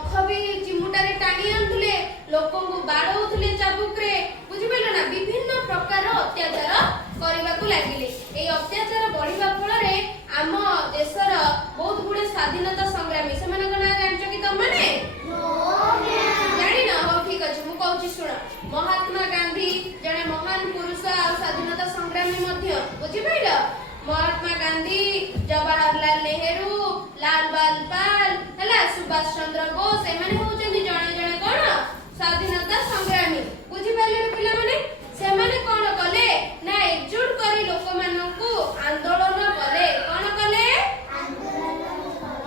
नख भी चिमुटारे टाणी आनुले लोकों को बाड़ौले चाबुकरे बुझिपाइल ना विभिन्न प्रकार अत्याचार करने को लगिले। ए अत्याचार बढ़िबा फल आम देशर बहुत गुड़े स्वाधीनता संग्रामी से ना जानछ कि तुम माने जानि ना। हो ठीक अछि मु कहूची सुन। महात्मा गांधी जने महान पुरुष आ स्वाधीनता संग्रामी मध्य बुझिपाइल। महात्मा गांधी जवाहरलाल नेहरू लाल बालपाल हला सुभाष चंद्र बोस एमाने होचंदी जणे जणे कोन स्वाधीनता संग्रामी बुझिपाइले पिला माने। सेमाने कोन कले ना एकजुट करी लोक मानकू आंदोलन कले कोन कले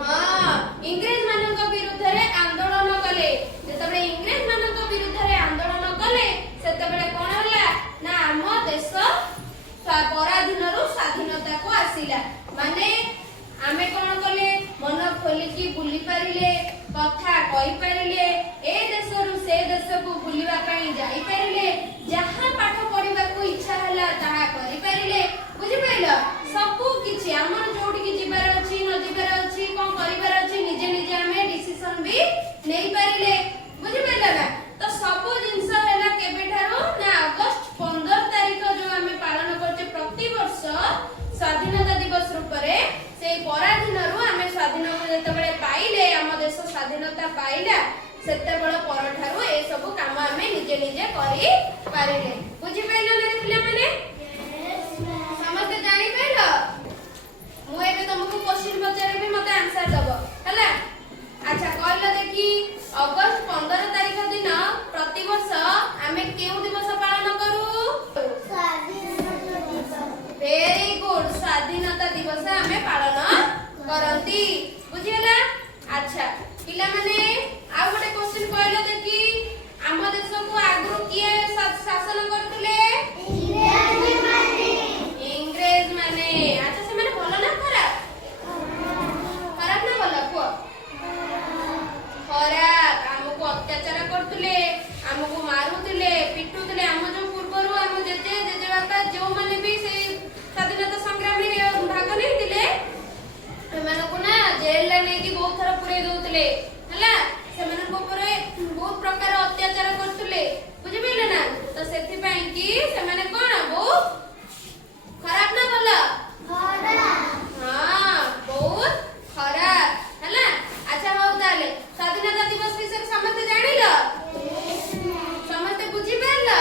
हां इंग्रेज मानक विरुद्ध रे आंदोलन कले। जेतबे इंग्रेज मानक विरुद्ध रे आंदोलन कले सेतबे कोन होला ना हम देश पराधीनरु स्वाधीनता को आसिला। माने आमे कोन कले मन खोलिकी बुली पारिले कथा कहि पारिले ए देशरु से देश को बुलिबा पई जाई पारिले जहां पाठ पढिबा को इच्छा हला ताहा करि पारिले बुझि पाइलो। सबु किछि हमर जोडी की जिबार अछि न जिबार अछि कोन करिबार अछि निजे निजे आमे डिसिजन भी नै पारिले बुझि पाइलो ना। तो सबु जिंस हैला केबे ठारो ना अगस्त 15 तारिख जो आमे पालन करछे प्रति वर्ष स्वाधीनता दिवस रूपरे से पराधीनरु आमे स्वाधीनता जेतबेले पाइले हम देश स्वाधीनता पाइला सेतेबेले परठारु ए सब काम आमे निजे निजे करि पारिले बुझि पाइलो ना पिला माने। समझते जानि पाइलो। मु एबे तुमको क्वेश्चन पचारेबी मते आंसर दबो हला। अच्छा कहलो देखि अगस्त 15 तारिख दिन प्रति वर्ष आमे केउ दिवस पालन करू स्वाधीनता दिवस। वेरी गुड स्वाधीनता दिवस आमे पालन करंती बुझिला। अच्छा पिला माने आ गोटे क्वेश्चन कहलो देखि हम देश को आगु किए शासन करथले इंग्रेज माने। इंग्रेज माने अच्छा से माने भलो ना खराब खराब ना भलो को खराब हमको अत्याचार करथले हमको मारुथले पिटुथले। हम जो पूर्वरु हम जेजे जेजेबापा जो माने भी से स्वाधीनता संग्रामी भाग नै दिले एमानको ना जेल ला नै कि बहुत थरा पुरे दउतले हला सेमानको परे बहुत प्रकार अत्याचार करथले बुझि पाइले ना। तो सेथि पई कि सेमाने कोन बहुत खराब ना भला खराब हां बहुत खराब हला। अच्छा हो ताले स्वाधीनता दिवस विषय समस्त जानिलो समस्त बुझि पाइलो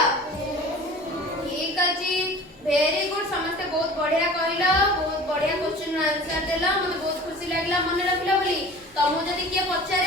ठीक अछि वेरी गुड। समस्त बहुत बढ़िया कहलो बहुत बढ़िया क्वेश्चन आंसर देलो मने बहुत खुशी लागला मन रखला बोली। तुम जदी के पचारे